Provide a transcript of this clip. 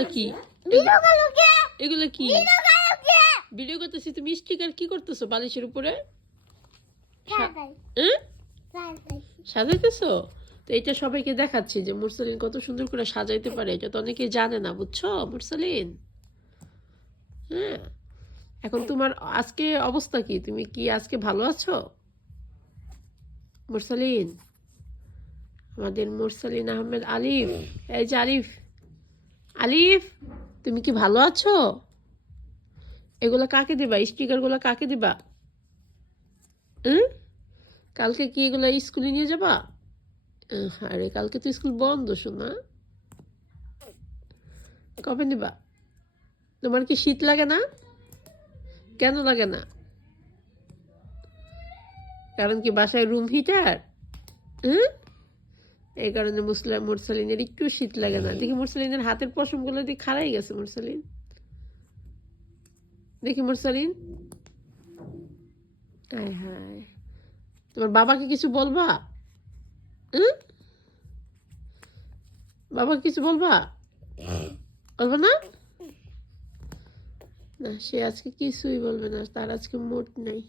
এগুলো কি? এগুলো কি? ভিডিও করতেছি। তুমি স্টিকার কি করতেছো বালিশের উপরে? সাজাইতেছো? তো এটা সবাইকে দেখাচ্ছি যে মুরসালিন কত সুন্দর করে সাজাইতে পারে। এটা তো অনেকেই জানে না, বুঝছো মুরসালিন? হ্যাঁ, এখন তোমার আজকে অবস্থা কি? তুমি কি আজকে ভালো আছো মুরসালিন? আমাদের মুরসালিন আহমেদ আলিফ, এই যে আলিফ, আলিফ তুমি কি ভালো আছো? এগুলো কাকে দিবা? স্টিকারগুলো কাকে দিবা? হুম, কালকে কি এগুলো স্কুলে নিয়ে যাবা? আরে কালকে তো স্কুল বন্ধ শোনা। কবে নিবা? তোমার কি শীত লাগে না? কেন লাগে না? কারণ কি বাসায় রুম হিটার? হুম, এই কারণে মুরসালিনের একটু শীত লাগে না। দেখি মুরসালিনের হাতের পশমগুলো দিয়ে খাড়াই গেছে মুরসালিন। দেখি মুরসালিন, হায় হায়, তোমার বাবাকে কিছু বলবা? হুম, বাবাকে কিছু বলবা? বলবো না? না, সে আজকে কিছুই বলবে না, তার আজকে মুড নেই।